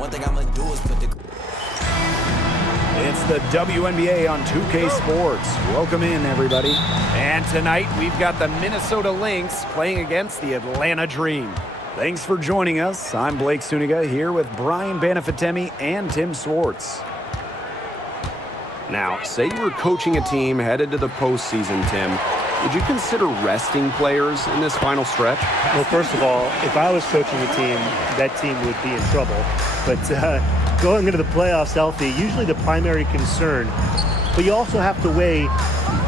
One thing I'm gonna do is put the... It's the WNBA on 2K Sports. Welcome in, everybody. And tonight, we've got the Minnesota Lynx playing against the Atlanta Dream. Thanks for joining us. I'm Blake Suniga here with Brian Banafitemi and Tim Swartz. Now, say you were coaching a team headed to the postseason, Tim. Would you consider resting players in this final stretch? Well, first of all, if I was coaching a team, that team would be in trouble. But going into the playoffs healthy, usually the primary concern. But you also have to weigh,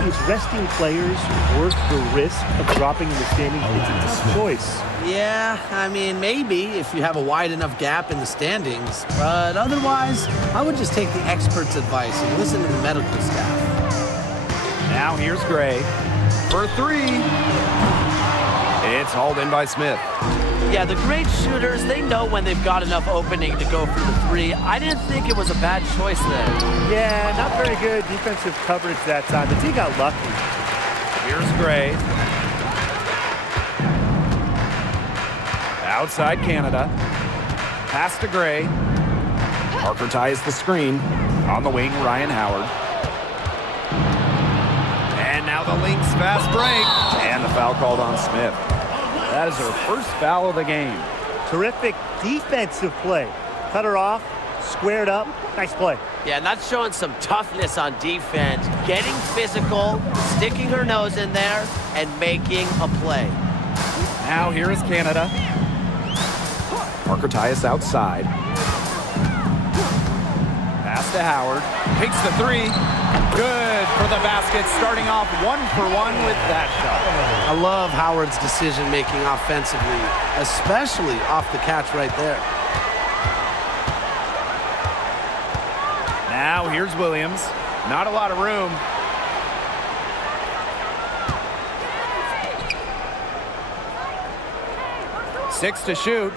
is resting players worth the risk of dropping in the standings? It's a tough choice. Yeah, I mean, maybe if you have a wide enough gap in the standings. But otherwise, I would just take the experts' advice and listen to the medical staff. Now here's Gray for three. It's hauled in by Smith. Yeah, the great shooters, they know when they've got enough opening to go for the three. I didn't think it was a bad choice there. Yeah, not very good defensive coverage that time. The team got lucky. Here's Gray. Outside Canada. Pass to Gray. Parker ties the screen. On the wing, Ryan Howard. And now the Lynx fast break. And the foul called on Smith. That is her first foul of the game. Terrific defensive play. Cut her off, squared up. Nice play. Yeah, not showing some toughness on defense. Getting physical, sticking her nose in there, and making a play. Now here is Canada. Parker Tyus outside. Pass to Howard. Takes the three. Good for the basket. Starting off 1-for-1 with that shot. I love Howard's decision-making offensively, especially off the catch right there. Now here's Williams. Not a lot of room. Six to shoot.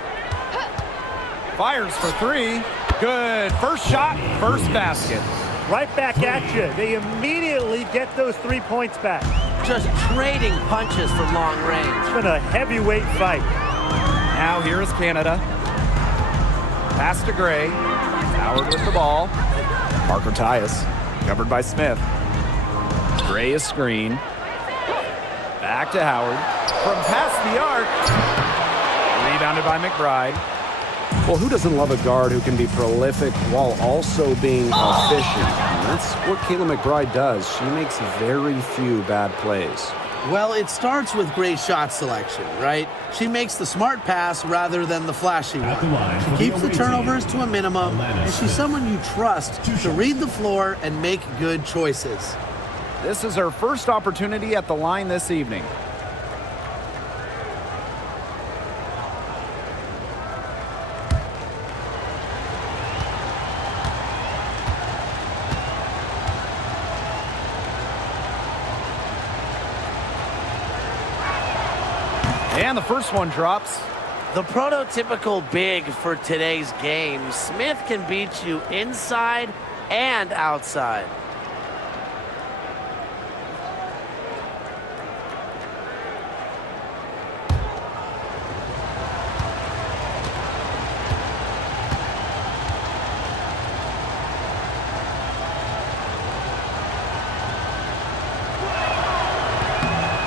Fires for three. Good. First shot, first basket. Right back at you. They immediately get those 3 points back. Just trading punches from long range. It's been a heavyweight fight. Now here is Canada. Pass to Gray. Howard with the ball. Parker Tyus, covered by Smith. Gray is screen. Back to Howard. From past the arc. Rebounded by McBride. Well, who doesn't love a guard who can be prolific while also being efficient? And that's what Kayla McBride does. She makes very few bad plays. Well, it starts with great shot selection, right? She makes the smart pass rather than the flashy one. She keeps the turnovers to a minimum, and she's someone you trust to read the floor and make good choices. This is her first opportunity at the line this evening. And the first one drops. The prototypical big for today's game. Smith can beat you inside and outside.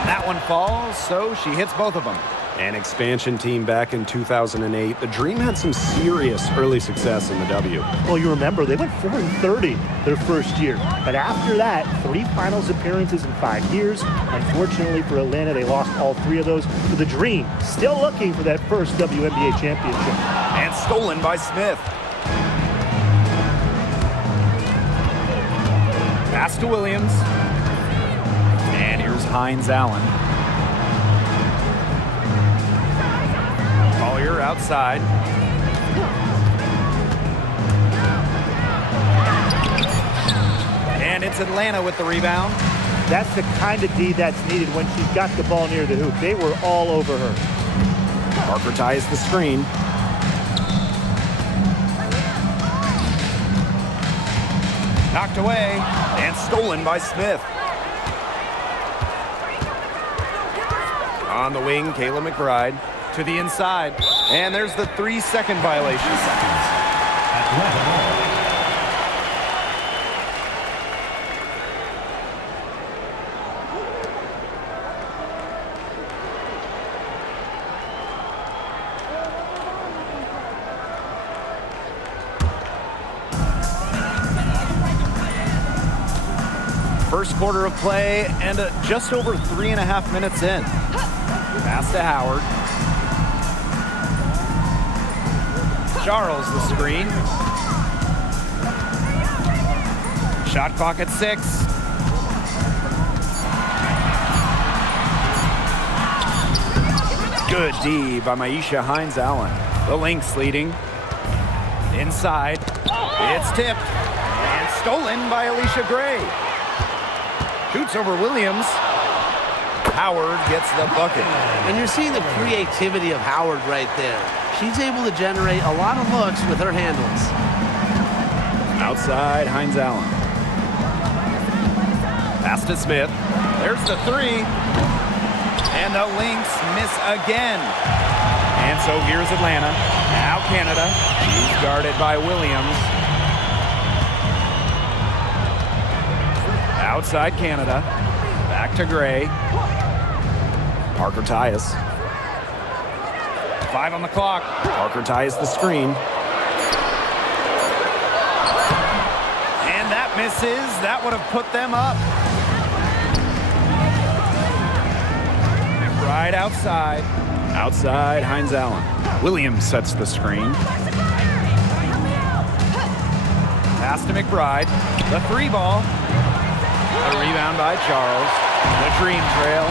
That one falls, so she hits both of them. An expansion team back in 2008. The Dream had some serious early success in the W. Well, you remember, they went 4-30 their first year. But after that, 3 finals appearances in 5 years. Unfortunately for Atlanta, they lost all 3 of those. So the Dream still looking for that first WNBA championship. And stolen by Smith. Pass to Williams. And here's Hines Allen. Collier outside. And it's Atlanta with the rebound. That's the kind of D that's needed when she's got the ball near the hoop. They were all over her. Parker ties the screen. Knocked away and stolen by Smith. On the wing, Kayla McBride to the inside. And there's the 3-second violation. Atlanta ball. First quarter of play and just over 3.5 minutes in. Pass to Howard. Charles the screen. Shot clock at 6. Good D by Maisha Hines-Allen. The Lynx leading. Inside. It's tipped. And stolen by Alicia Gray. Shoots over Williams. Howard gets the bucket. And you're seeing the creativity of Howard right there. She's able to generate a lot of looks with her handles. Outside, Hines-Allen. Pass to Smith. There's the 3. And the Lynx miss again. And so here's Atlanta. Now Canada. She's guarded by Williams. Outside Canada. Back to Gray. Parker Tyus. 5 on the clock. Parker Tyus the screen. And that misses. That would have put them up. Right outside. Outside Hines-Allen. Williams sets the screen. Pass to McBride. The 3 ball. A rebound by Charles. The dream trail.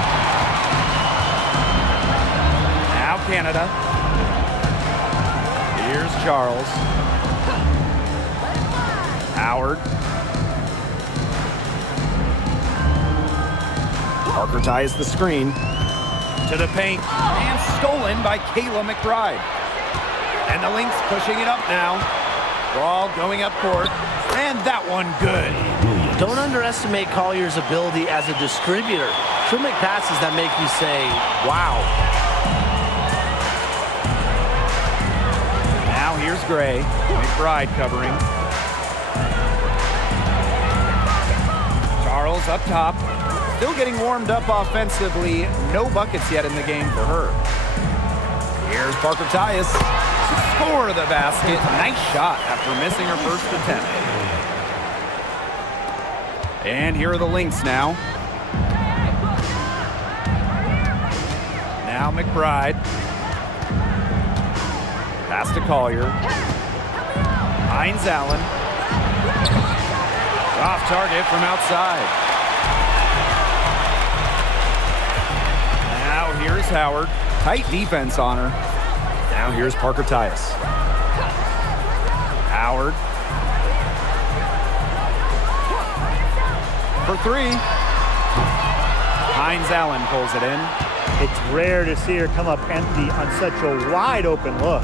Now Canada. Here's Charles. Howard. Parker ties the screen. To the paint. And stolen by Kayla McBride. And the Lynx pushing it up now. Ball going up court. And that one good. Don't underestimate Collier's ability as a distributor. She'll make passes that make you say, wow. Now here's Gray. McBride covering. Charles up top. Still getting warmed up offensively. No buckets yet in the game for her. Here's Parker Tyus. Score the basket. Nice shot after missing her first attempt. And here are the Lynx now. Now McBride. Pass to Collier. Hines-Allen. Off target from outside. Now here's Howard. Tight defense on her. Now here's Parker Tyus. Howard. For 3. Hines-Allen pulls it in. It's rare to see her come up empty on such a wide open look.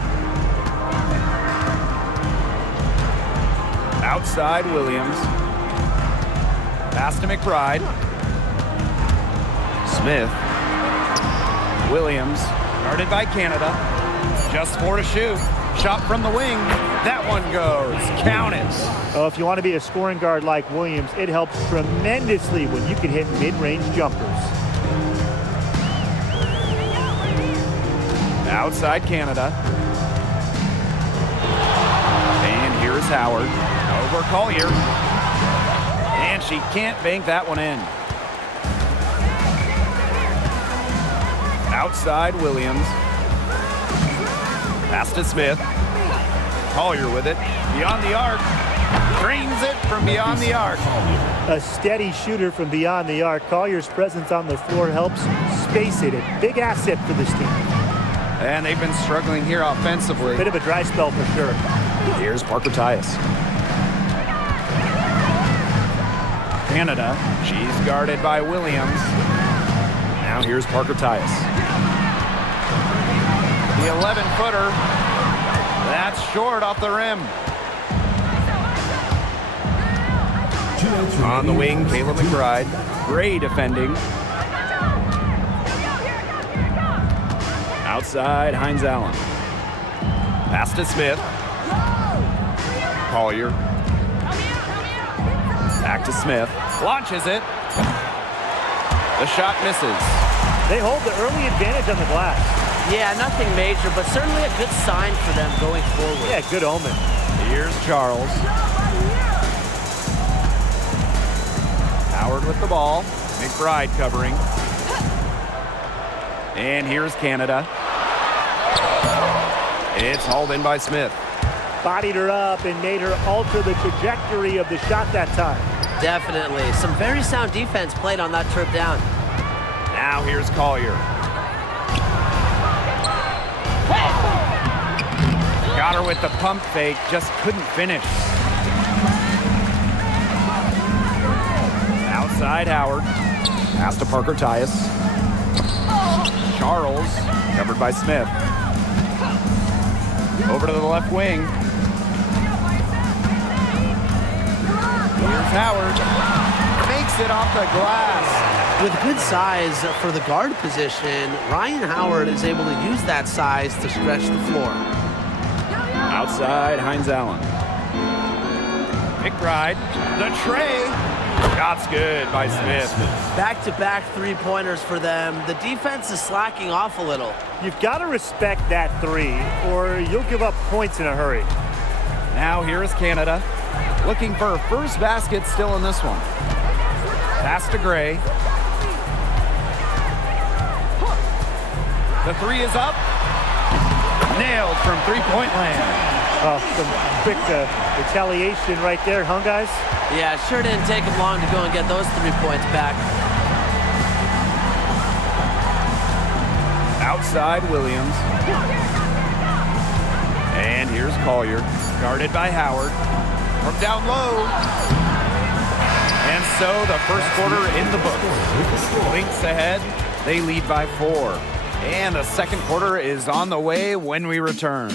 Outside Williams. Pass to McBride. Smith. Williams. Guarded by Canada. Just 4 to shoot. Shot from the wing. That one goes. Count it. Oh, if you want to be a scoring guard like Williams, it helps tremendously when you can hit mid-range jumpers. Outside Canada. And here's Howard. Over Collier. And she can't bank that one in. Outside Williams. Pass to Smith. Collier with it. Beyond the arc. Drains it from beyond the arc. A steady shooter from beyond the arc. Collier's presence on the floor helps space it. A big asset for this team. And they've been struggling here offensively. Bit of a dry spell for sure. Here's Parker Tyus. Canada. She's guarded by Williams. Now here's Parker Tyus. The 11-footer. That's short off the rim. On the wing, Kayla McBride. Gray defending. Outside, Hines-Allen. Pass to Smith. Collier. Back to Smith. Launches it. The shot misses. They hold the early advantage on the glass. Yeah, nothing major, but certainly a good sign for them going forward. Yeah, good omen. Here's Charles. Howard with the ball. McBride covering. And here's Canada. It's hauled in by Smith. Bodied her up and made her alter the trajectory of the shot that time. Definitely. Some very sound defense played on that trip down. Now here's Collier. Got her with the pump fake, just couldn't finish. Outside Howard. Pass to Parker Tyus. Charles, covered by Smith. Over to the left wing. Here's Howard. Makes it off the glass. With good size for the guard position, Ryan Howard is able to use that size to stretch the floor. Outside, Hines Allen. McBride, the tray. Shot's good by Smith. Back-to-back three-pointers for them. The defense is slacking off a little. You've got to respect that three, or you'll give up points in a hurry. Now here is Canada. Looking for her first basket still in this one. Pass to Gray. The three is up. Nailed from three-point land. Oh, some quick retaliation right there, huh, guys? Yeah, sure didn't take them long to go and get those 3 points back. Outside Williams. And here's Collier. Guarded by Howard. From down low. And so the first quarter in the books. Lynx ahead. They lead by 4. And the second quarter is on the way when we return.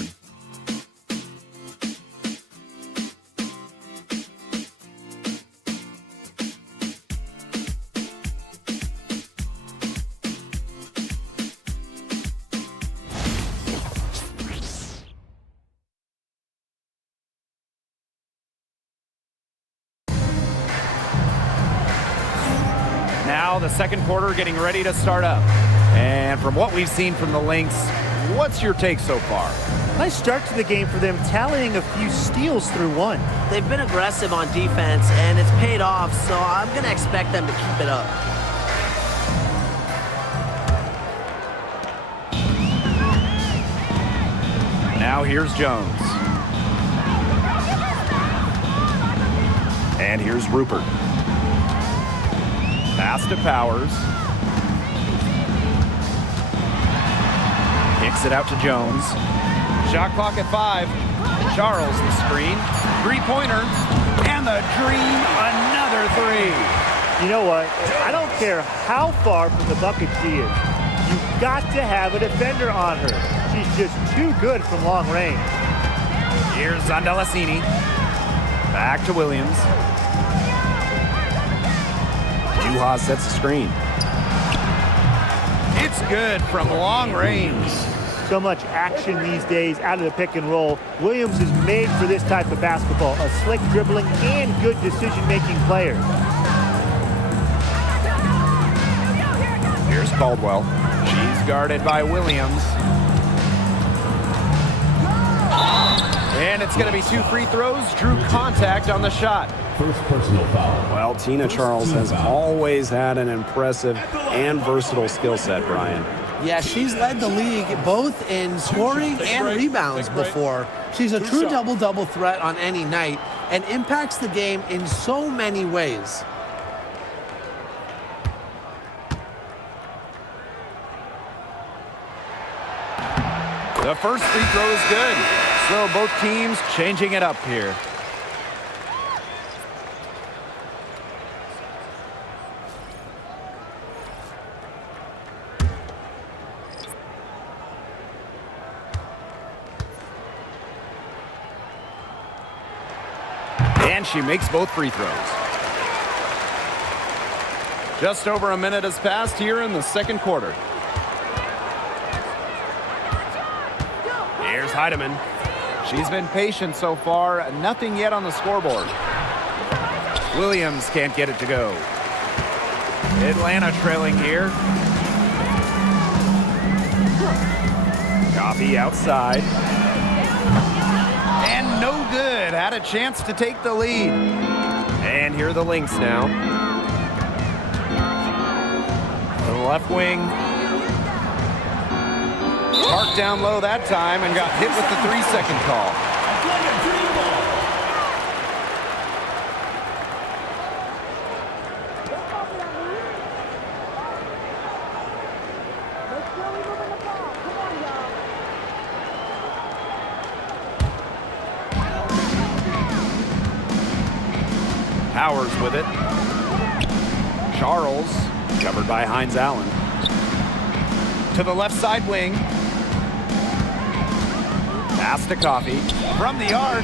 Now the second quarter getting ready to start up. And from what we've seen from the Lynx, what's your take so far? Nice start to the game for them, tallying a few steals through one. They've been aggressive on defense, and it's paid off, so I'm going to expect them to keep it up. Now here's Jones. And here's Rupert. Pass to Powers. Kicks it out to Jones. Shot clock at 5. Charles the screen. Three-pointer. And the dream, another three. You know what? I don't care how far from the bucket she is. You've got to have a defender on her. She's just too good from long range. Here's Zandalasini. Back to Williams. Juha sets the screen. It's good from long range. So much action these days out of the pick and roll. Williams is made for this type of basketball. A slick dribbling and good decision-making player. Here's Caldwell. She's guarded by Williams. And it's going to be 2 free throws. Drew contact on the shot. First personal foul. Well, Tina Charles has always had an impressive and versatile skill set, Brian. Yeah, she's led the league both in scoring and rebounds before. She's a true double-double threat on any night and impacts the game in so many ways. The first free throw is good. So both teams changing it up here. And she makes both free throws. Just over a minute has passed here in the second quarter. Here's Heidemann. She's been patient so far. Nothing yet on the scoreboard. Williams can't get it to go. Atlanta trailing here. Coffee outside. And no good. Had a chance to take the lead. And here are the Lynx now. To the left wing. Parked down low that time and got hit with the 3-second call. Powers with it. Charles, covered by Hines Allen. To the left side wing. Pass to Coffee. From the yard.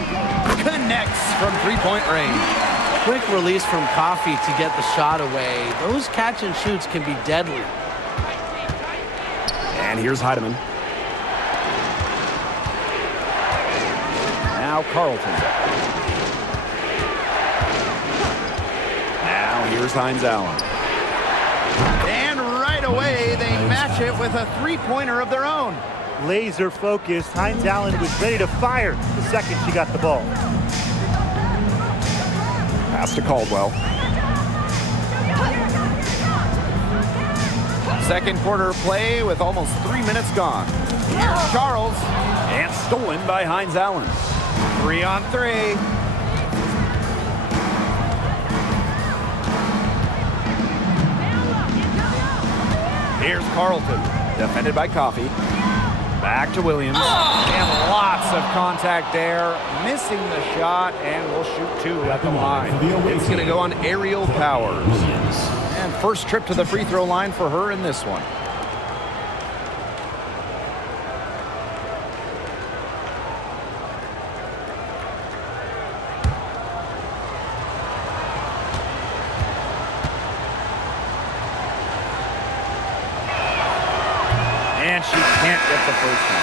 Connects from three-point range. Quick release from Coffee to get the shot away. Those catch and shoots can be deadly. And here's Heidemann. Now Carlton. Now here's Hines Allen. And right away, they match it with a three-pointer of their own. Laser focused. Hines Allen was ready to fire the second she got the ball. Pass to Caldwell. Second quarter play with almost 3 minutes gone. Here's Charles. And stolen by Hines Allen. 3-on-3. Here's Carlton. Defended by Coffee. Back to Williams. And lots of contact there. Missing the shot, and we'll shoot two at the line. It's going to go on Aerial Powers. And first trip to the free throw line for her in this one. And she can't get the first one.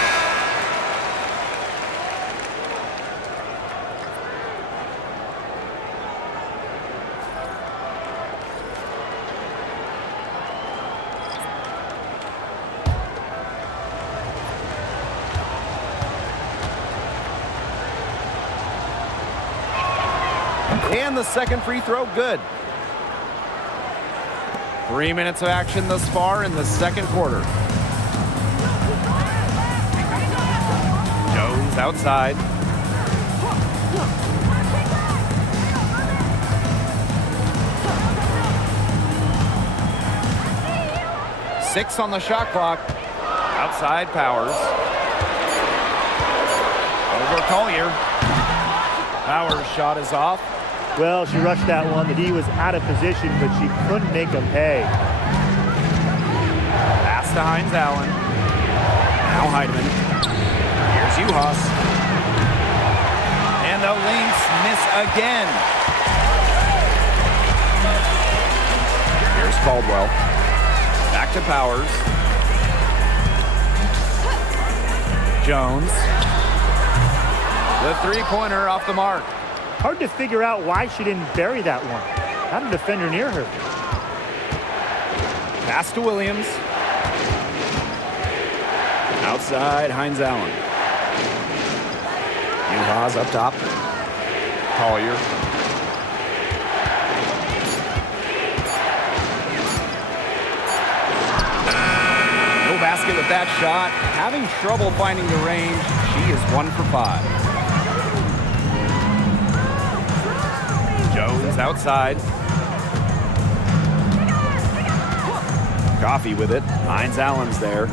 And the second free throw, good. 3 minutes of action thus far in the second quarter. Jones outside. Six on the shot clock. Outside Powers. Over Collier. Powers' shot is off. Well, she rushed that one. The D was out of position, but she couldn't make them pay. Pass to Hines Allen. Now Heidemann. Here's Uhas. And the Lynx miss again. Here's Caldwell. Back to Powers. Jones. The three-pointer off the mark. Hard to figure out why she didn't bury that one. Had a defender near her. Pass to Williams. Outside, Hines Allen. Uhas up top. Collier. No basket with that shot. Having trouble finding the range. She is 1 for 5. Jones outside. Coffee with it. Hines Allen's there.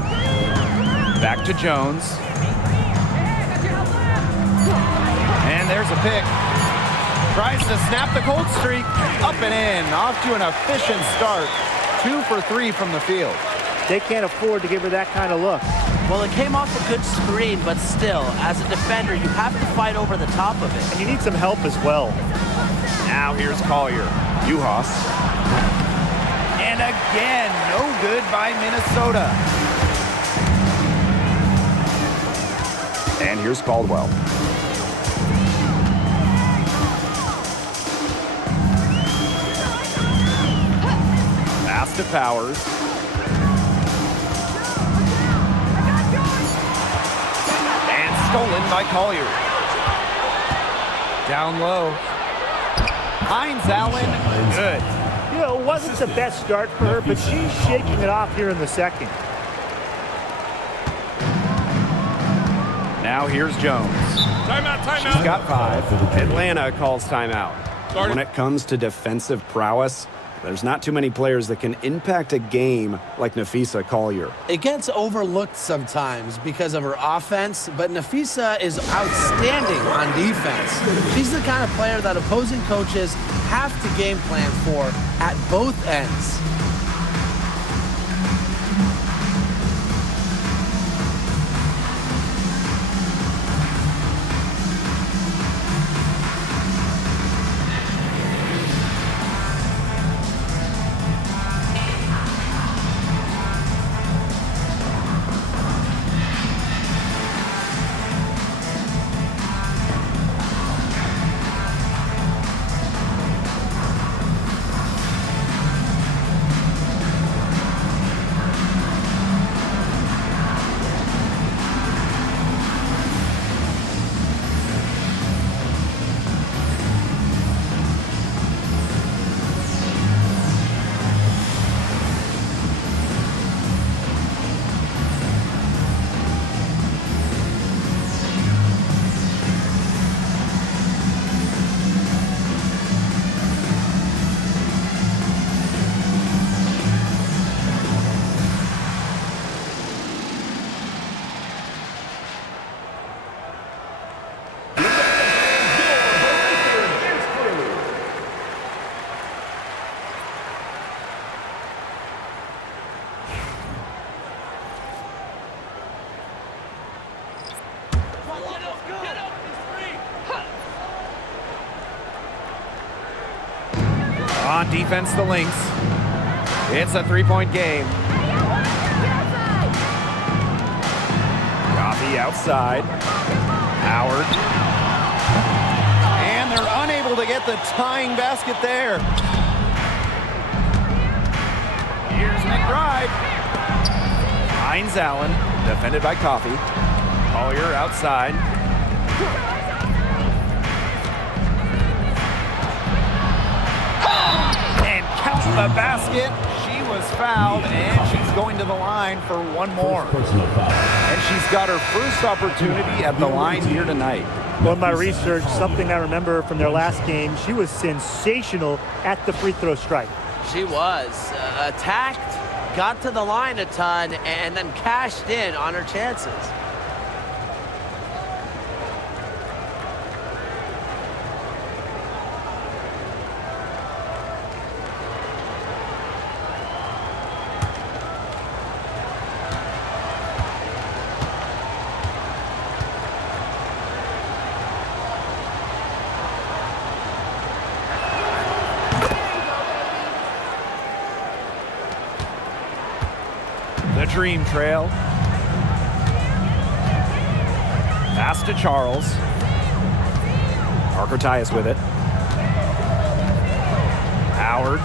Back to Jones. And there's a pick. Tries to snap the cold streak. Up and in. Off to an efficient start. 2 for 3 from the field. They can't afford to give her that kind of look. Well, it came off a good screen, but still, as a defender, you have to fight over the top of it. And you need some help as well. Now here's Collier. Uhas. And again, no good by Minnesota. And here's Caldwell. to Powers. And stolen by Collier. Down low. Hines Allen, good. You know, it wasn't the best start for her, but she's shaking it off here in the second. Now here's Jones. She's got 5. Atlanta calls timeout. When it comes to defensive prowess, there's not too many players that can impact a game like Napheesa Collier. It gets overlooked sometimes because of her offense, but Napheesa is outstanding on defense. She's the kind of player that opposing coaches have to game plan for at both ends. On defense, the Lynx. It's a 3-point game. Coffee outside. Howard. And they're unable to get the tying basket there. Here's McBride. Hines Allen, defended by Coffee. Collier outside. And counts the basket. She was fouled, and she's going to the line for one more. And she's got her first opportunity at the line here tonight. Well, in my research, something I remember from their last game, she was sensational at the free throw strike. She was attacked, got to the line a ton, and then cashed in on her chances. The Dream Trail. Pass to Charles. Parker Tyus with it. Howard.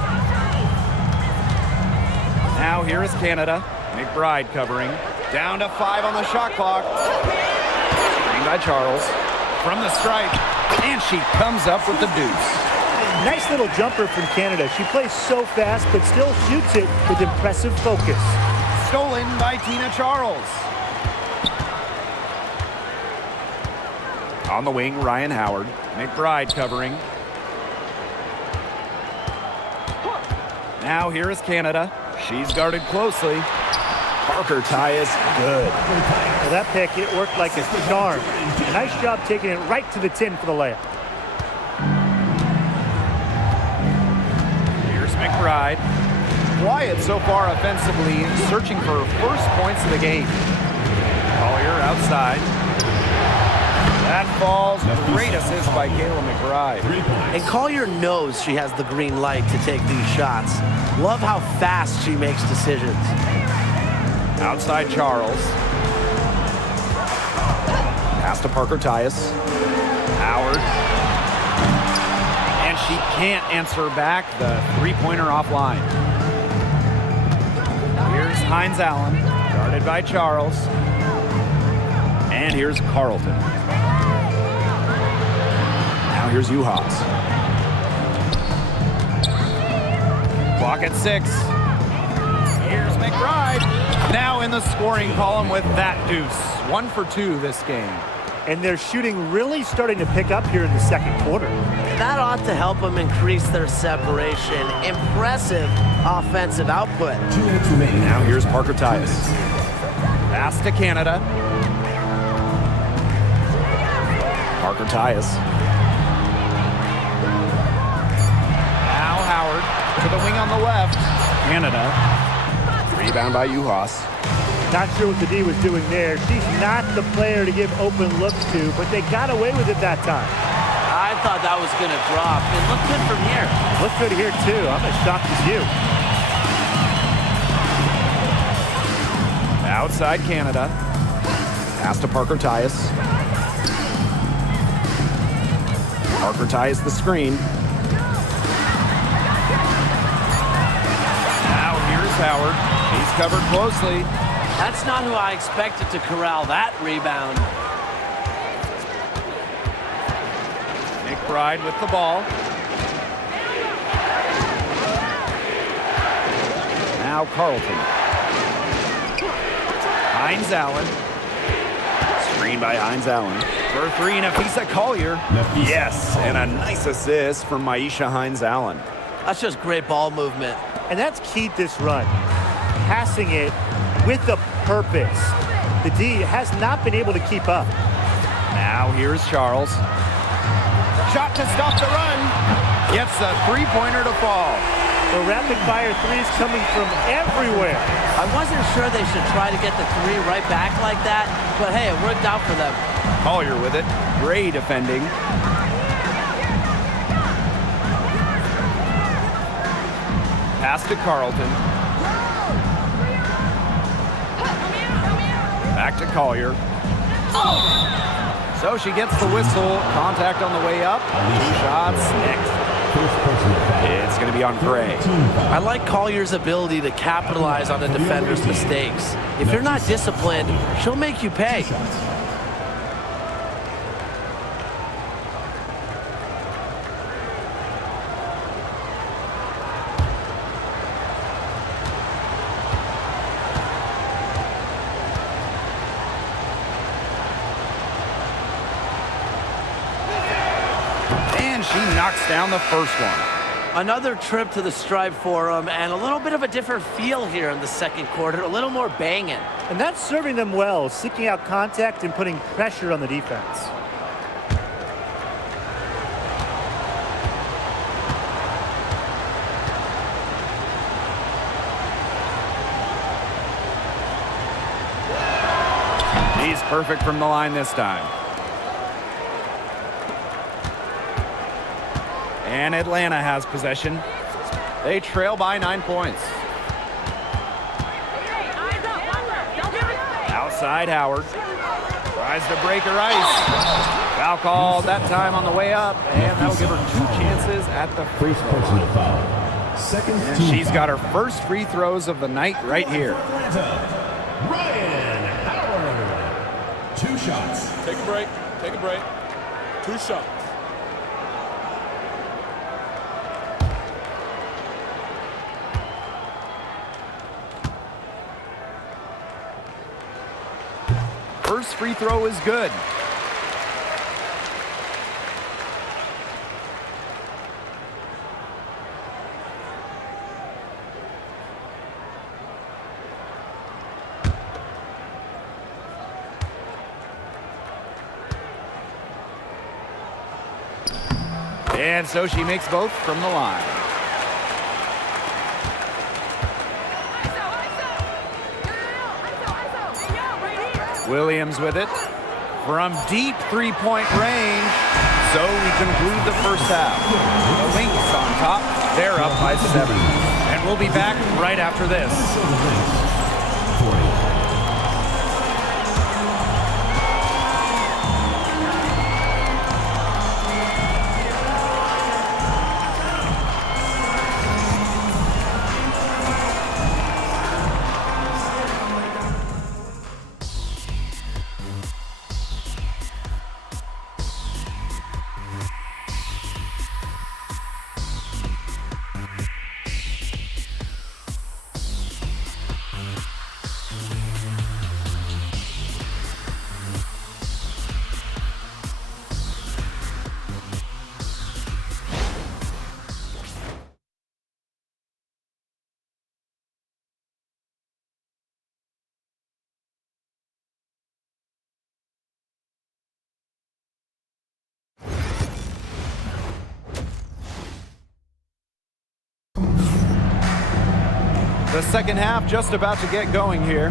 Now here is Canada. McBride covering. Down to 5 on the shot clock. Screen by Charles. From the stripe. And she comes up with the deuce. Nice little jumper from Canada. She plays so fast, but still shoots it with impressive focus. Stolen by Tina Charles. On the wing, Ryan Howard. McBride covering. Now here is Canada. She's guarded closely. Parker Tyus, good. Well, that pick, it worked like a charm. Nice job taking it right to the tin for the layup. Here's McBride. Quiet so far offensively, searching for first points of the game. Collier outside. That falls. Great assist by Kayla McBride. And Collier knows she has the green light to take these shots. Love how fast she makes decisions. Outside Charles. Pass to Parker Tyus. Howard. And she can't answer back. The three-pointer offline. Hines Allen, guarded by Charles. And here's Carlton. Now here's Uhas. Clock at 6. Here's McBride. Now in the scoring column with that deuce. 1 for 2 this game. And their shooting really starting to pick up here in the second quarter. That ought to help them increase their separation. Impressive offensive output. Now here's Parker Tyus. Pass to Canada. Parker Tyus. Now Howard to the wing on the left. Canada. Rebound by Uhas. Not sure what the D was doing there. She's not the player to give open looks to, but they got away with it that time. I thought that was going to drop. It looked good from here. Looked good here, too. I'm as shocked as you. Outside Canada. Pass to Parker Tyus. Parker Tyus the screen. Now here's Howard. He's covered closely. That's not who I expected to corral that rebound. McBride with the ball. Now Carlton. Hines Allen. Screen by Hines Allen. For 3, Nafisa Collier. Yes, and a nice assist from Maisha Hines Allen. That's just great ball movement. And that's keyed this run. Passing it with a purpose. The D has not been able to keep up. Now here's Charles. Shot to stop the run. Gets a three-pointer to fall. The rapid-fire threes coming from everywhere. I wasn't sure they should try to get the 3 right back like that, but hey, it worked out for them. Collier with it. Gray defending. Pass to Carlton. Back to Collier. So she gets the whistle. Contact on the way up. 2 shots next. It's going to be on Gray. I like Collier's ability to capitalize on a defender's mistakes. If you're not disciplined, she'll make you pay. She knocks down the first one. Another trip to the stripe for them, and a little bit of a different feel here in the second quarter, a little more banging. And that's serving them well, seeking out contact and putting pressure on the defense. He's perfect from the line this time. And Atlanta has possession. They trail by 9 points. Outside Howard. Tries to break her ice. Foul called that time on the way up. And that'll give her 2 chances at the free throw line. And she's got her first free throws of the night right here. Ryan Howard. 2 shots. Take a break. Take a break. 2 shots. First free throw is good. And so she makes both from the line. Williams with it from deep three-point range. So we conclude the first half. The Lynx on top. They're up by 7. And we'll be back right after this. The second half just about to get going here.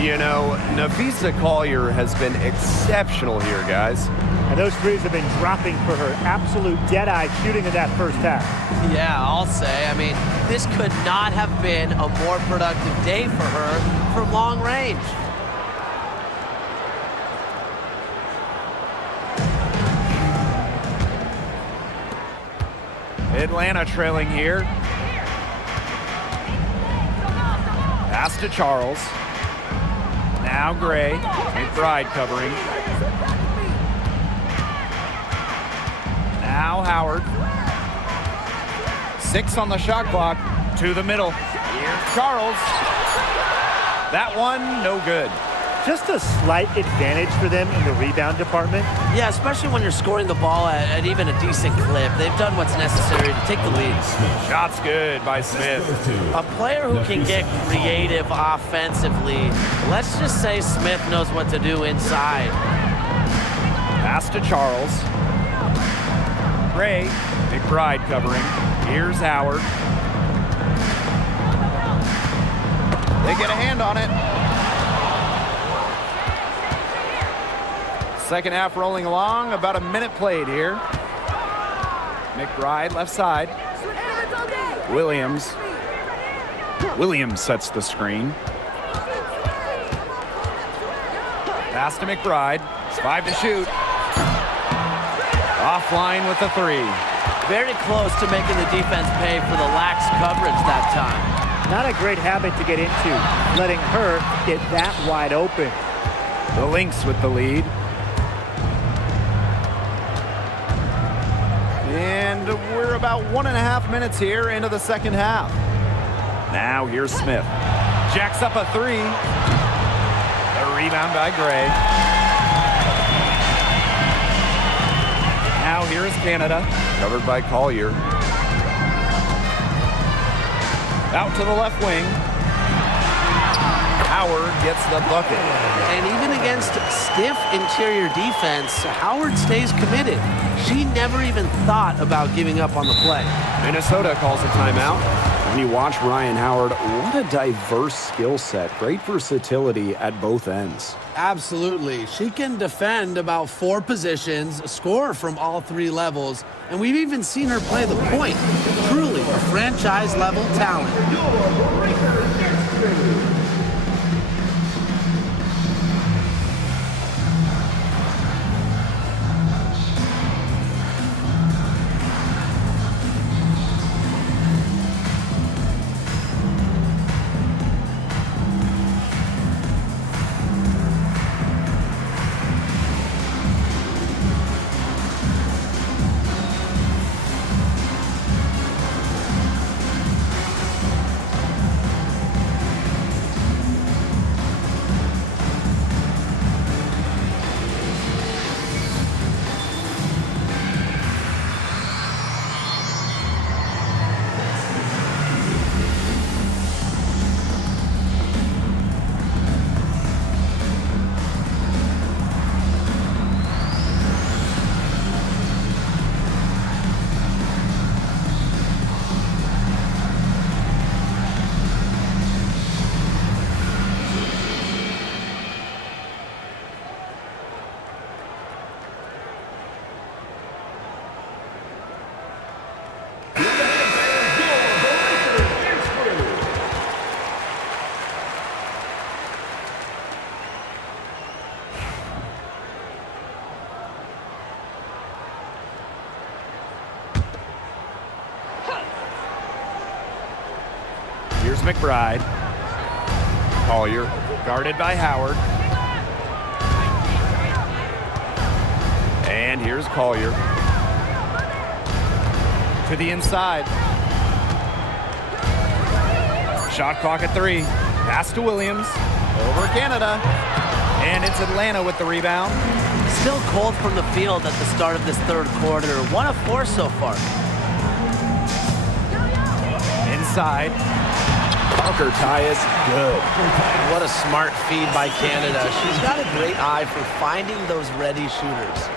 You know, Nafisa Collier has been exceptional here, guys. And those threes have been dropping for her. Absolute dead-eye shooting in that first half. Yeah, I'll say. I mean, this could not have been a more productive day for her from long range. Atlanta trailing here. Pass to Charles. Now Gray. McBride covering. Now Howard. 6 on the shot clock. To the middle. Here's Charles. That one, no good. Just a slight advantage for them in the rebound department. Yeah, especially when you're scoring the ball at even a decent clip. They've done what's necessary to take the lead. Shot's good by Smith. A player who can get creative offensively. Let's just say Smith knows what to do inside. Pass to Charles. Gray. McBride covering. Here's Howard. They get a hand on it. Second half rolling along, about a minute played here. McBride left side. Williams sets the screen. Pass to McBride. 5 to shoot. Offline with the 3. Very close to making the defense pay for the lax coverage that time. Not a great habit to get into, letting her get that wide open. The Lynx with the lead. And we're about 1.5 minutes here into the second half. Now here's Smith. Jacks up a 3. A rebound by Gray. Now here is Canada. Covered by Collier. Out to the left wing. Howard gets the bucket. And even against stiff interior defense, Howard stays committed. She never even thought about giving up on the play. Minnesota calls a timeout. When you watch Ryan Howard, what a diverse skill set. Great versatility at both ends. Absolutely. She can defend about 4 positions, score from all 3 levels, and we've even seen her play the point. Truly a franchise-level talent. Here's McBride. Collier. Guarded by Howard. And here's Collier. To the inside. Shot clock at 3. Pass to Williams. Over Canada. And it's Atlanta with the rebound. Still cold from the field at the start of this third quarter. 1 of 4 so far. Inside. Parker Tyus, good. What a smart feed by Canada. She's got a great eye for finding those ready shooters.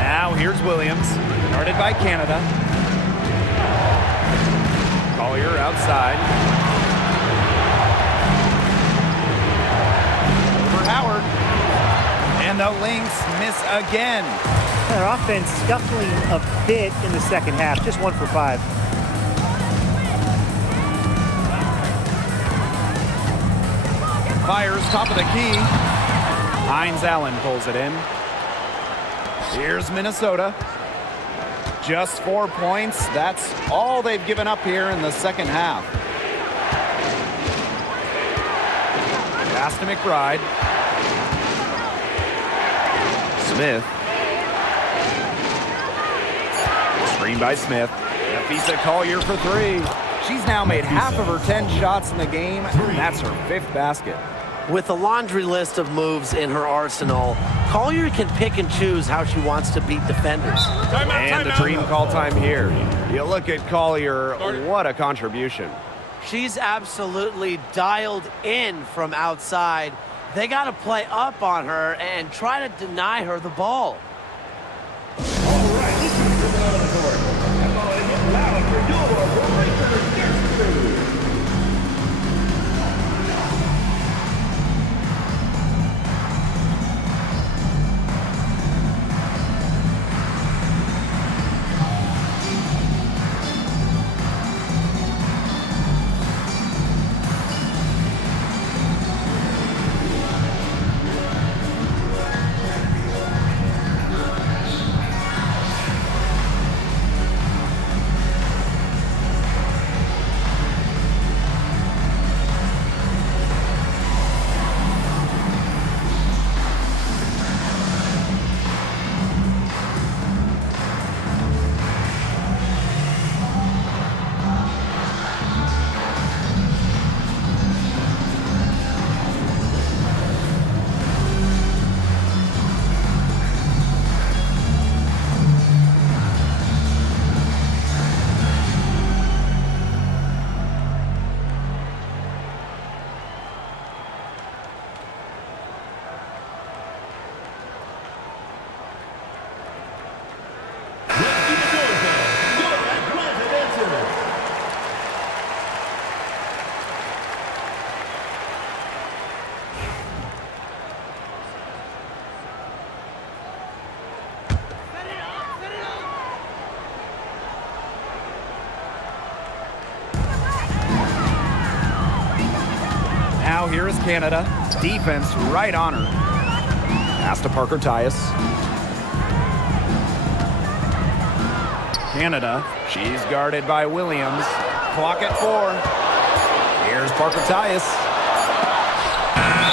Now here's Williams. Guarded by Canada. Collier outside. Over Howard. And the Lynx miss again. Their offense scuffling a bit in the second half. Just 1 for 5. Fires top of the key. Hines Allen pulls it in. Here's Minnesota. Just 4 points. That's all they've given up here in the second half. Pass to McBride. Smith. Screen by Smith. Nafisa Collier for 3. She's now made half of her 10 shots in the game. That's her 5th basket. With a laundry list of moves in her arsenal, Collier can pick and choose how she wants to beat defenders. And a dream call time here. You look at Collier, what a contribution. She's absolutely dialed in from outside. They got to play up on her and try to deny her the ball. Now here is Canada. Defense right on her. Pass to Parker Tyus. Canada, she's guarded by Williams. Clock at 4. Here's Parker Tyus.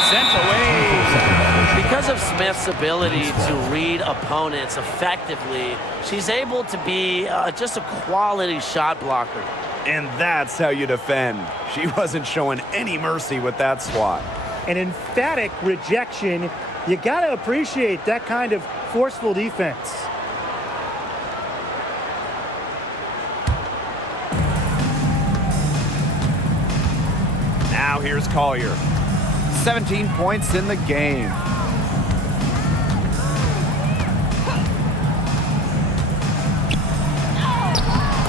Sent away. Because of Smith's ability to read opponents effectively, she's able to be just a quality shot blocker. And that's how you defend. She wasn't showing any mercy with that swat. An emphatic rejection. You got to appreciate that kind of forceful defense. Now here's Collier. 17 points in the game.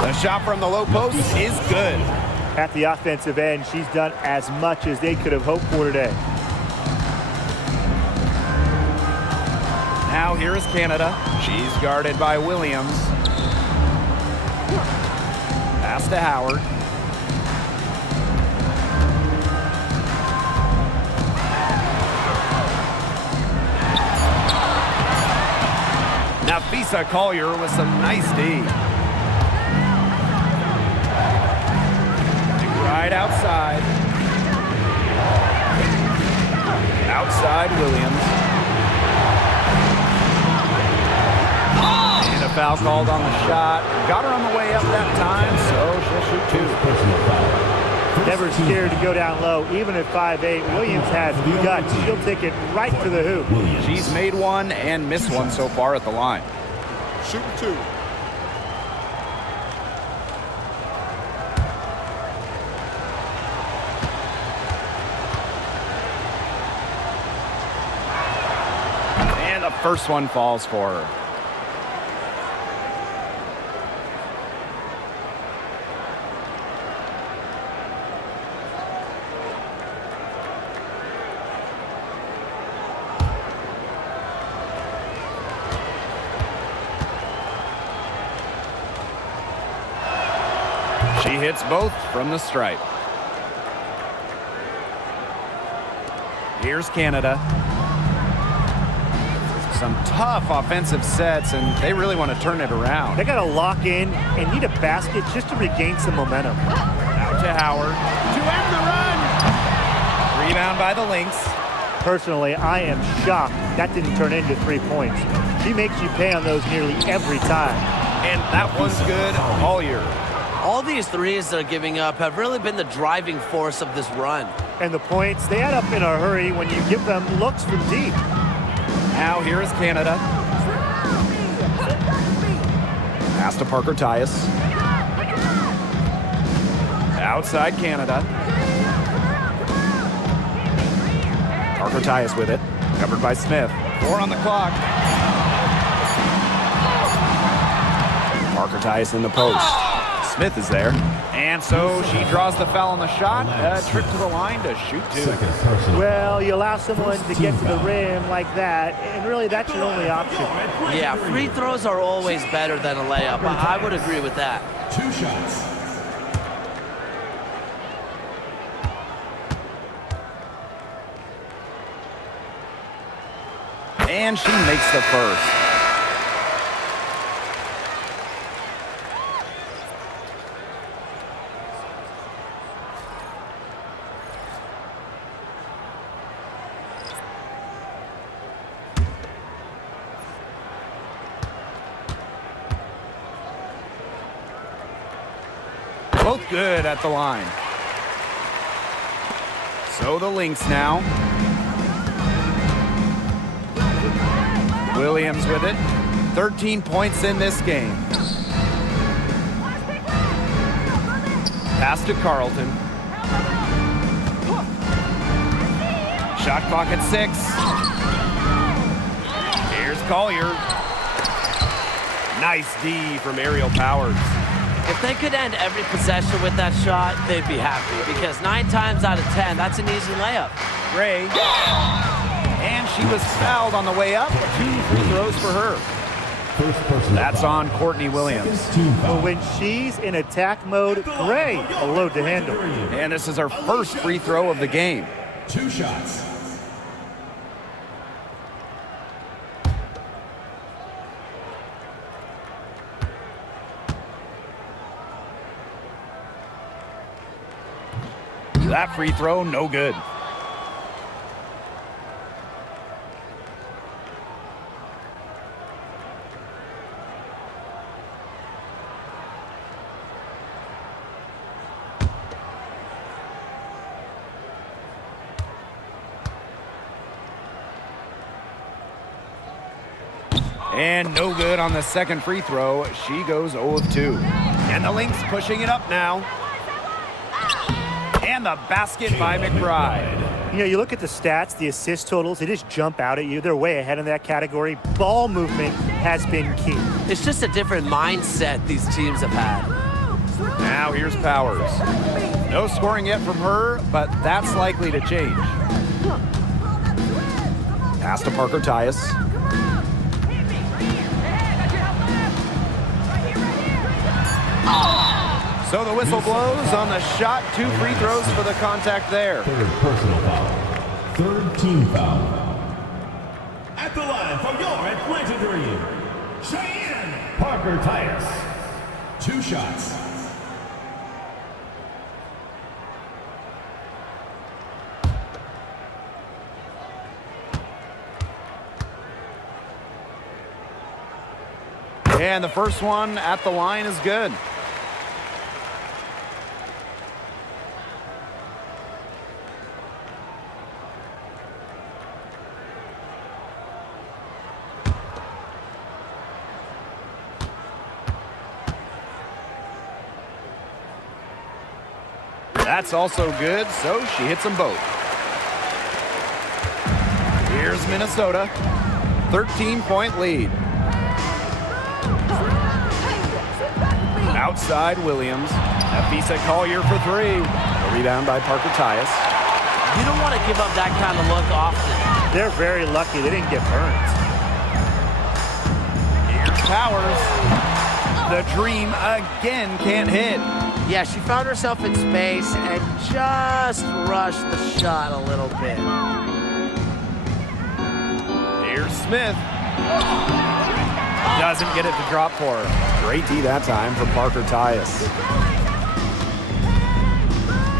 The shot from the low post is good. At the offensive end, she's done as much as they could have hoped for today. Now here is Canada. She's guarded by Williams. Pass to Howard. Nafisa Collier with some nice D. Right outside. Outside Williams. And a foul called on the shot. Got her on the way up that time, so she'll shoot 2. Never scared to go down low, even at 5'8". Williams has guts. She'll take it right to the hoop. She's made one and missed one so far at the line. Shoot 2. And the first one falls for her. She hits both from the stripe. Here's Canada. Some tough offensive sets, and they really want to turn it around. They got to lock in and need a basket just to regain some momentum. Out to Howard. To end the run. Rebound by the Lynx. Personally, I am shocked that didn't turn into 3 points. She makes you pay on those nearly every time. And that one's good all year. All these threes they're giving up have really been the driving force of this run. And the points, they add up in a hurry when you give them looks from deep. Now here is Canada. Pass to Parker Tyus. Outside Canada. Parker Tyus with it. Covered by Smith. 4 on the clock. Parker Tyus in the post. Smith is there. And so she draws the foul on the shot. A trip to the line to shoot 2. Well, you allow someone to get to the rim like that, and really that's your only option. Yeah, free throws are always better than a layup. I would agree with that. 2 shots. And she makes the first. Both good at the line. So the Lynx now. Williams with it. 13 points in this game. Pass to Carlton. Shot clock at 6. Here's Collier. Nice D from Aerial Powers. If they could end every possession with that shot, they'd be happy, because 9 times out of 10, that's an easy layup. Gray. And she was fouled on the way up. 2 free throws for her. That's on Courtney Williams. But when she's in attack mode, Gray, a load to handle. And this is her first free throw of the game. 2 shots. That free throw, no good. And no good on the second free throw. She goes 0 of 2. And the Lynx pushing it up now. And the basket by McBride. You know, you look at the stats, the assist totals, they just jump out at you. They're way ahead in that category. Ball movement has been key. It's just a different mindset these teams have had. Now here's Powers. No scoring yet from her, but that's likely to change. Pass to Parker Tyus. So the whistle blows on the shot. 2 free throws for the contact there. 3rd personal foul. 3rd team foul. At the line for your Atlanta Dream, Cheyenne Parker Tyus. 2 shots. And the first one at the line is good. That's also good, so she hits them both. Here's Minnesota. 13-point lead. Outside Williams. Nafisa Collier for 3. A rebound by Parker Tyus. You don't want to give up that kind of look often. They're very lucky they didn't get burned. Here's Powers. The Dream again can't hit. Yeah, she found herself in space and just rushed the shot a little bit. Here's Smith. Doesn't get it to drop for her. Great D that time for Parker Tyus.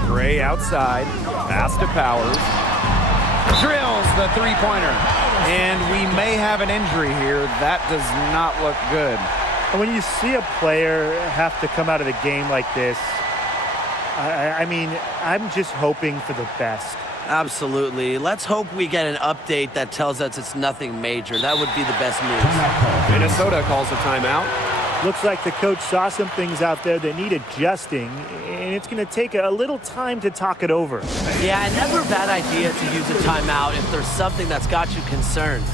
Gray outside. Pass to Powers. Drills the three-pointer. And we may have an injury here. That does not look good. And when you see a player have to come out of the game like this, I mean, I'm just hoping for the best. Absolutely. Let's hope we get an update that tells us it's nothing major. That would be the best news. Minnesota calls a timeout. Looks like the coach saw some things out there that need adjusting, and it's going to take a little time to talk it over. Yeah, never a bad idea to use a timeout if there's something that's got you concerned.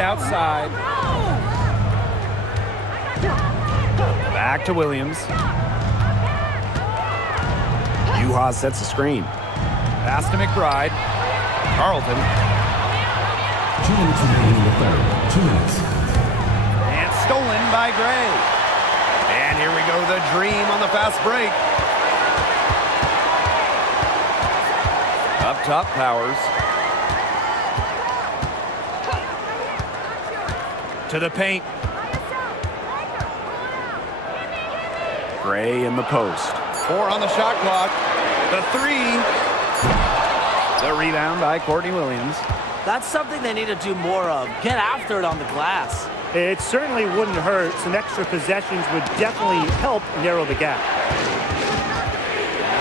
Outside. Back to Williams. Juha sets the screen. Pass to McBride. Carlton. 2 minutes remaining in the third. 2 minutes. And stolen by Gray. And here we go, the dream on the fast break. Up top, Powers. To the paint. Gray in the post. 4 on the shot clock. The 3. The rebound by Courtney Williams. That's something they need to do more of. Get after it on the glass. It certainly wouldn't hurt. Some extra possessions would definitely help narrow the gap.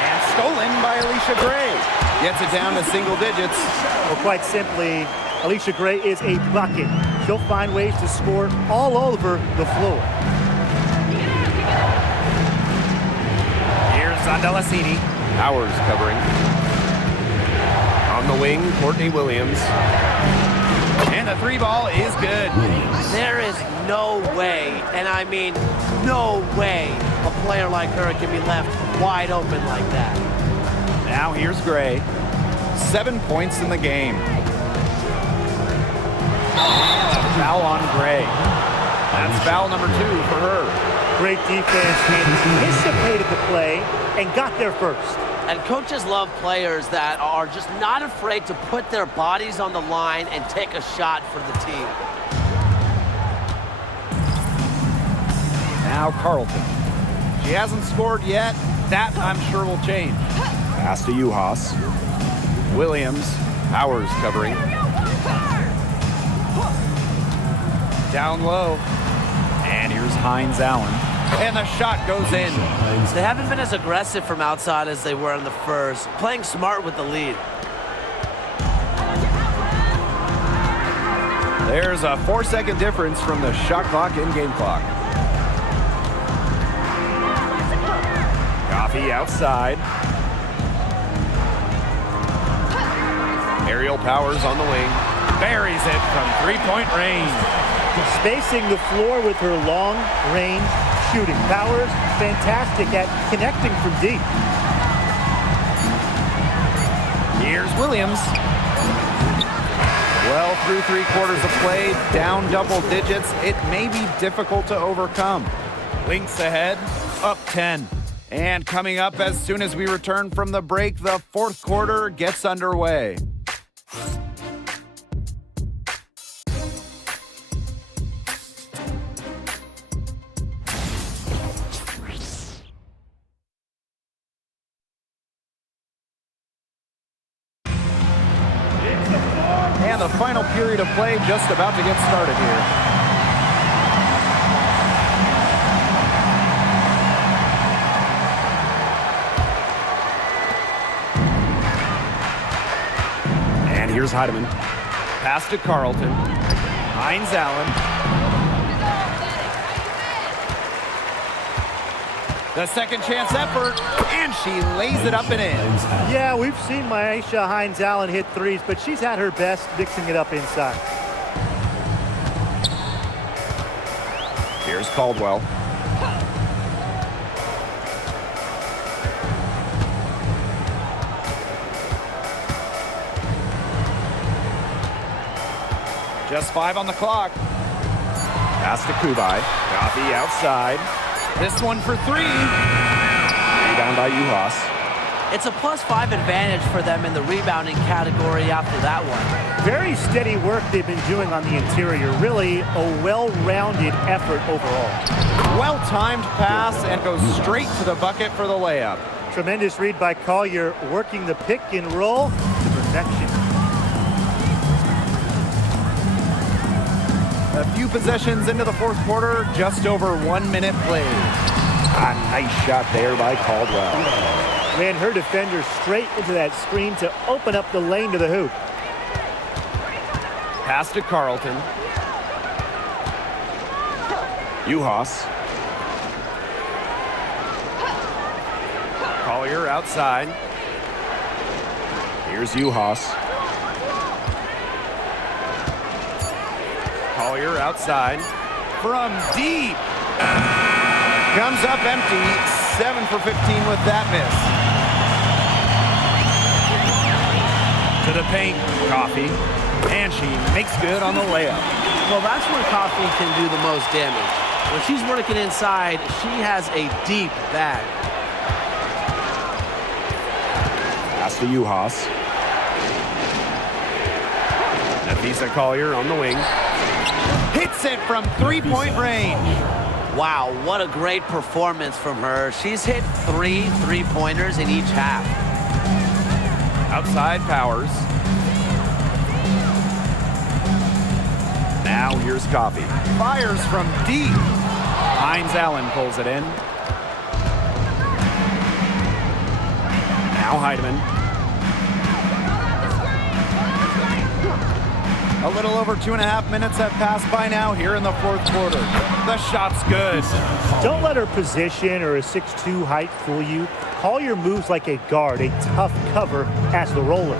And stolen by Alicia Gray. Gets it down to single digits. Well, quite simply, Alicia Gray is a bucket. She'll find ways to score all over the floor. Here's Zandalasini. Powers covering. On the wing, Courtney Williams. And the 3 ball is good. There is no way, and I mean no way, a player like her can be left wide open like that. Now here's Gray. 7 points in the game. Foul on Gray. That's foul number 2 for her. Great defense, anticipated the play and got there first. And coaches love players that are just not afraid to put their bodies on the line and take a shot for the team. Now Carlton. She hasn't scored yet. That, I'm sure, will change. Pass to Juhas. Williams. Powers covering. Down low. And here's Hines Allen. And the shot goes in. They haven't been as aggressive from outside as they were in the first, playing smart with the lead. There's a 4-second difference from the shot clock and game clock. Coffee outside. Aerial Powers on the wing. Buries it from 3-point range. Spacing the floor with her long-range shooting. Powers fantastic at connecting from deep. Here's Williams. Well, through 3/4 of play, down double digits. It may be difficult to overcome. Lynx ahead, up 10. And coming up as soon as we return from the break, the 4th quarter gets underway. And the final period of play just about to get started here. And here's Heidemann. Pass to Carlton. Hines Allen. The second chance effort, and she lays it up and in. Yeah, we've seen Myisha Hines-Allen hit threes, but she's at her best mixing it up inside. Here's Caldwell. Just 5 on the clock. Pass to Kubai. Coffee outside. This one for 3. Rebound by Uhas. It's a +5 advantage for them in the rebounding category after that one. Very steady work they've been doing on the interior. Really a well-rounded effort overall. Well-timed pass and goes straight to the bucket for the layup. Tremendous read by Collier, working the pick and roll to perfection. A few possessions into the 4th quarter, just over 1 minute played. A nice shot there by Caldwell. Ran her defender straight into that screen to open up the lane to the hoop. Pass to Carlton. Uhas. Collier outside. Here's Uhas. Collier outside. From deep. Comes up empty. 7 for 15 with that miss. To the paint. Coffee. And she makes good on the layup. Well, that's where Coffee can do the most damage. When she's working inside, she has a deep bag. Pass to Uhas. Nafisa Collier on the wing. Hits it from 3-point range. Wow, what a great performance from her. She's hit 3 3-pointers in each half. Outside Powers. Now here's Coffee. Fires from deep. Hines Allen pulls it in. Now Heidemann. A little over 2.5 minutes have passed by now here in the 4th quarter. The shot's good. Don't let her position or a 6'2" height fool you. Collier moves like a guard, a tough cover as the roller.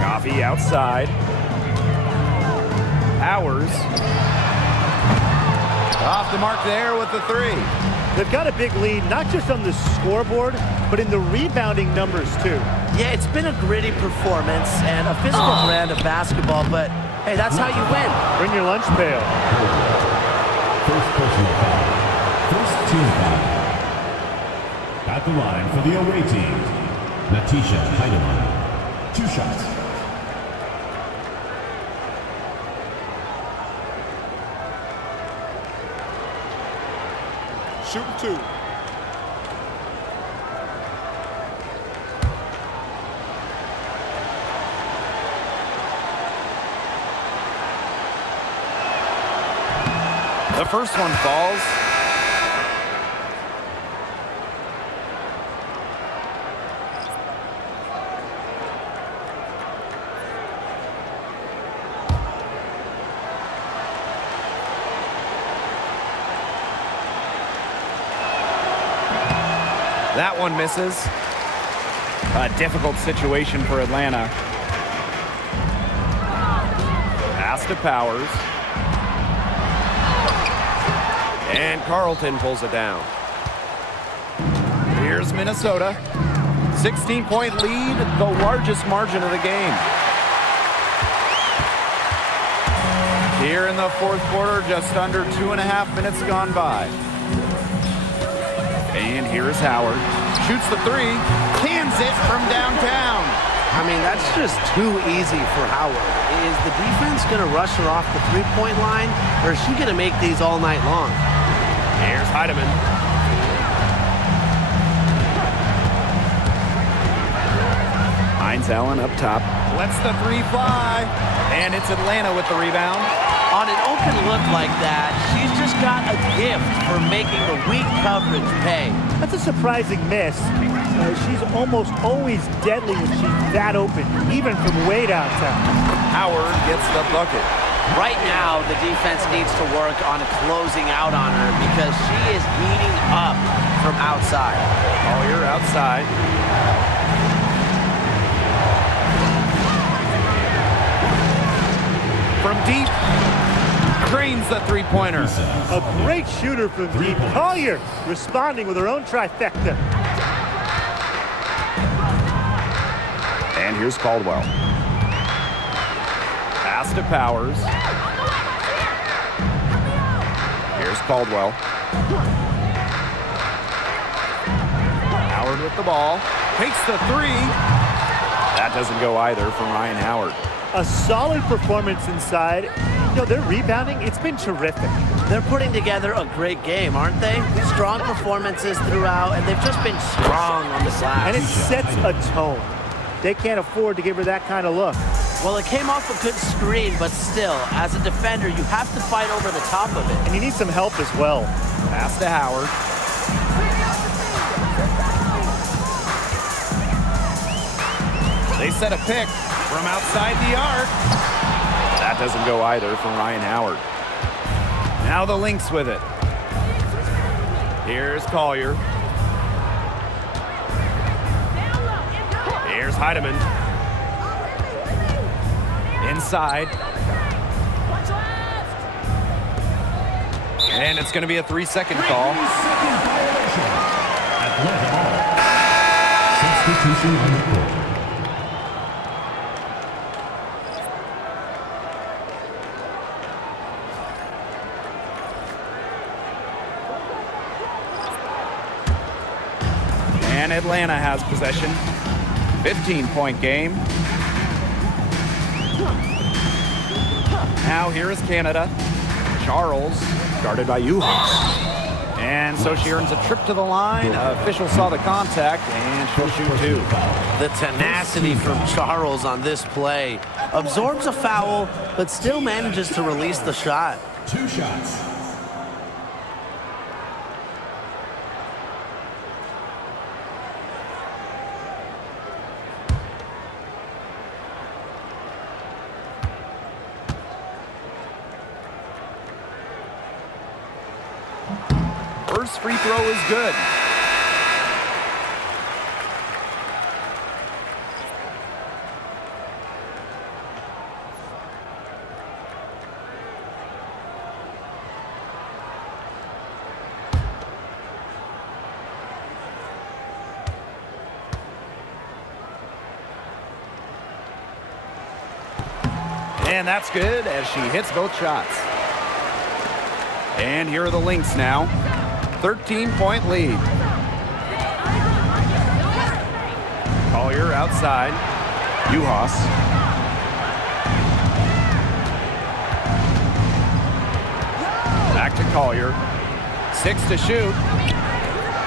Coffee outside. Powers. Off the mark there with the 3. They've got a big lead, not just on the scoreboard, but in the rebounding numbers too. Yeah, it's been a gritty performance and a physical brand of basketball, but hey, that's how you win. Bring your lunch pail. First personal foul. First team foul. At the line for the away team, Naismith Heidemann. 2 shots. Shooting 2. The first one falls. That one misses. A difficult situation for Atlanta. Pass to Powers. And Carlton pulls it down. Here's Minnesota. 16-point lead, the largest margin of the game. Here in the fourth quarter, just under 2.5 minutes gone by. And here's Howard. Shoots the three, cans it from downtown. I mean, that's just too easy for Howard. Is the defense going to rush her off the three-point line, or is she going to make these all night long? Here's Heidemann. Hines Allen up top. Lets the three fly. And it's Atlanta with the rebound. On an open look like that, she's just got a gift for making the weak coverage pay. That's a surprising miss. She's almost always deadly when she's that open, even from way downtown. Howard gets the bucket. Right now, the defense needs to work on closing out on her because she is heating up from outside. Oh, you're outside. From deep, cranes the three-pointer. A great shooter from deep. Collier responding with her own trifecta. And here's Caldwell. Pass to Powers. Here's Caldwell. Howard with the ball. Takes the three. That doesn't go either from Ryan Howard. A solid performance inside. You know, their rebounding, it's been terrific. They're putting together a great game, aren't they? Strong performances throughout, and they've just been strong on the glass. And it sets a tone. They can't afford to give her that kind of look. Well, it came off a good screen, but still, as a defender, you have to fight over the top of it. And you need some help as well. Pass to Howard. They set a pick from outside the arc. That doesn't go either from Ryan Howard. Now the Lynx with it. Here's Collier. Here's Heidemann. Inside. And it's going to be a 3-second call. Atlanta ball. Substitution on the court. And Atlanta has possession. 15-point game. Now here is Canada. Charles, guarded by Juhas. And so she earns a trip to the line. Official saw the contact, and she'll shoot two. The tenacity from Charles on this play. Absorbs a foul, but still manages to release the shot. 2 shots. First free throw is good. And that's good as she hits both shots. And here are the Lynx now. 13-point lead. Collier outside. Juhas. Back to Collier. 6 to shoot.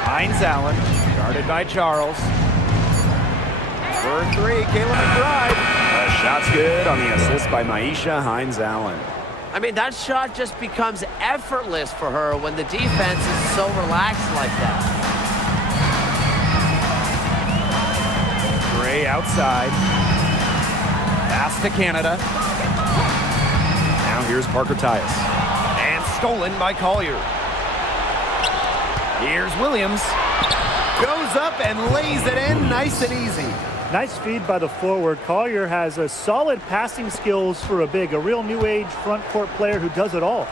Hines Allen, guarded by Charles. For 3, Caleb McBride. Shot's good on the assist by Maisha Hines Allen. I mean, that shot just becomes effortless for her when the defense is so relaxed like that. Gray outside. Pass to Canada. Now here's Parker Tyus. And stolen by Collier. Here's Williams. Goes up and lays it in nice and easy. Nice feed by the forward. Collier has a solid passing skills for a big, a real new age front court player who does it all.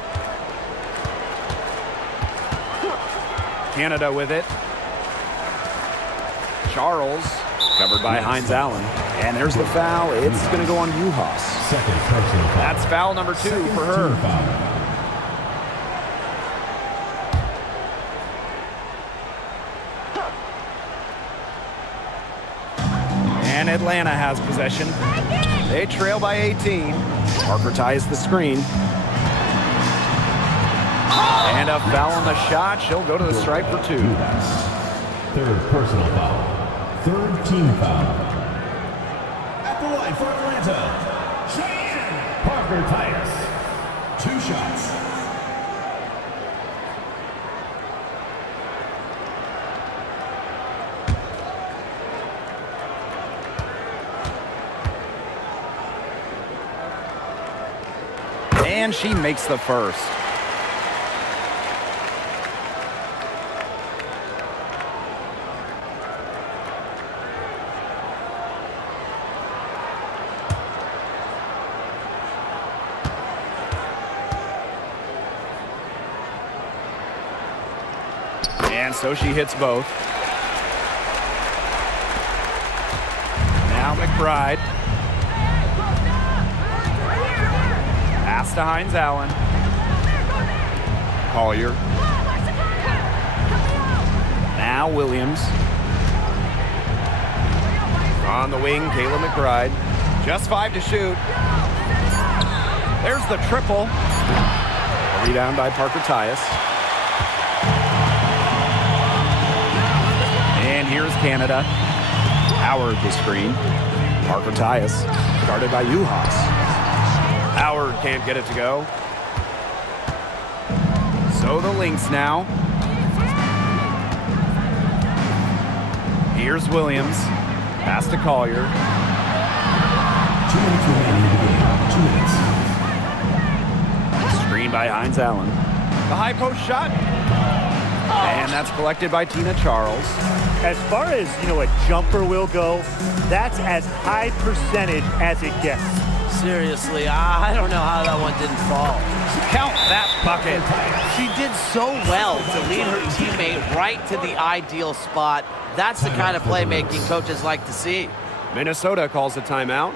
Canada with it. Charles, covered by Hines Allen. And there's the foul. It's going to go on Juhas. Second personal foul. That's foul number 2 for her. Team foul. And Atlanta has possession. They trail by 18. Parker ties the screen. And a foul on the shot. She'll go to the stripe for 2. Third personal foul. Third team foul. At the line for Atlanta, Cheyenne Parker Titus. 2 shots. And she makes the first. And so she hits both. Now McBride. Pass to Hines Allen. Collier. Now Williams. On the wing, Kayla McBride. Just 5 to shoot. There's the triple. A rebound by Parker Tyus. And here's Canada. Howard the screen. Parker Tyus. Guarded by Juhas. Howard can't get it to go. So the Lynx now. Here's Williams. Pass to Collier. 2 minutes remaining in the game. 2 minutes. Screen by Hines Allen. The high post shot. And that's collected by Tina Charles. As far as, a jumper will go, that's as high percentage as it gets. Seriously, I don't know how that one didn't fall. Count that bucket. She did so well to lead her teammate right to the ideal spot. That's the kind of playmaking coaches like to see. Minnesota calls a timeout.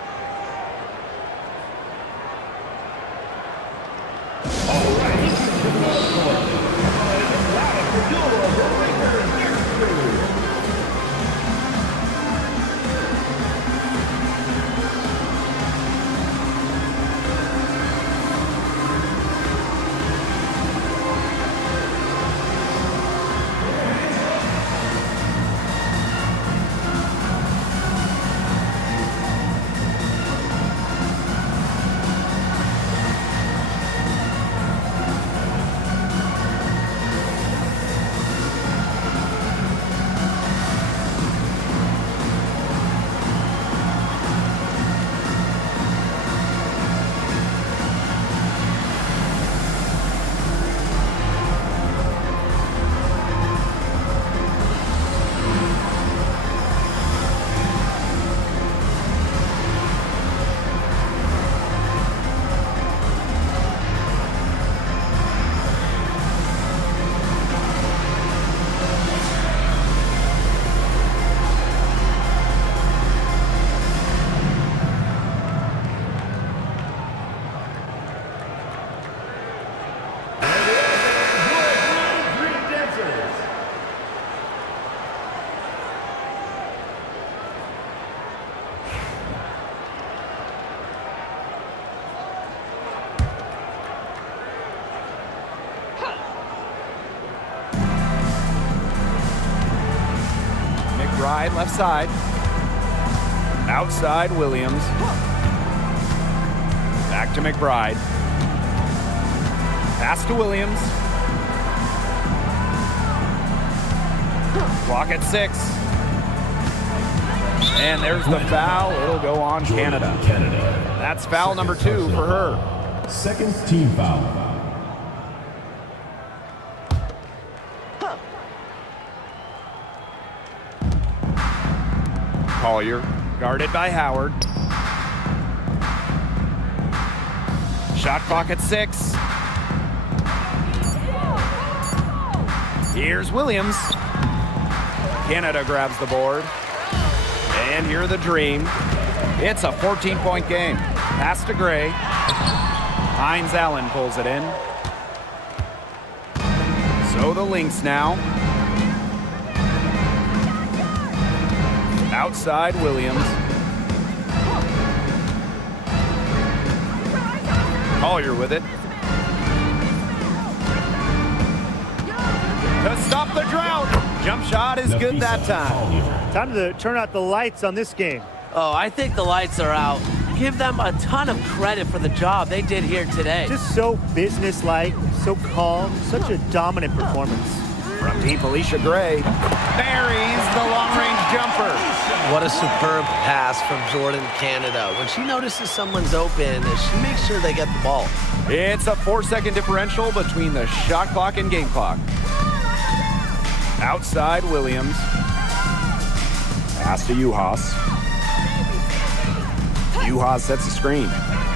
McBride left side. Outside Williams. Back to McBride. Pass to Williams. Clock at 6. And there's the foul. It'll go on Canada. That's foul number 2 for her. Second team foul. Collier Guarded by Howard. Shot clock at 6. Here's Williams. Canada grabs the board. And here the Dream. It's a 14-point game. Pass to Gray. Hines Allen pulls it in. So the Lynx now. Outside Williams. Collier with it. To stop the drought. Jump shot is good that time. Time to turn out the lights on this game. Oh, I think the lights are out. Give them a ton of credit for the job they did here today. Just so businesslike, so calm, such a dominant performance. From deep, Alicia Gray buries the long-range jumper. What a superb pass from Jordan Canada. When she notices someone's open, she makes sure they get the ball. It's a 4-second differential between the shot clock and game clock. Outside Williams. Pass to Uhas. Uhas sets the screen.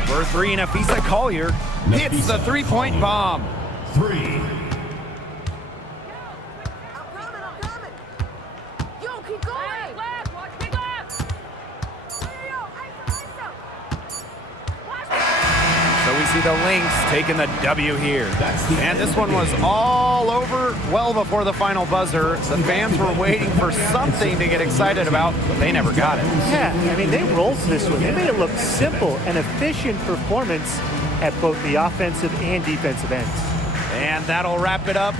For 3, Nafisa Collier hits the three-point bomb. 3. So we see the Lynx taking the W here. And this one was all over well before the final buzzer. The fans were waiting for something to get excited about, but they never got it. Yeah, I mean, they rolled this one. They made it look simple and efficient performance at both the offensive and defensive ends. And that'll wrap it up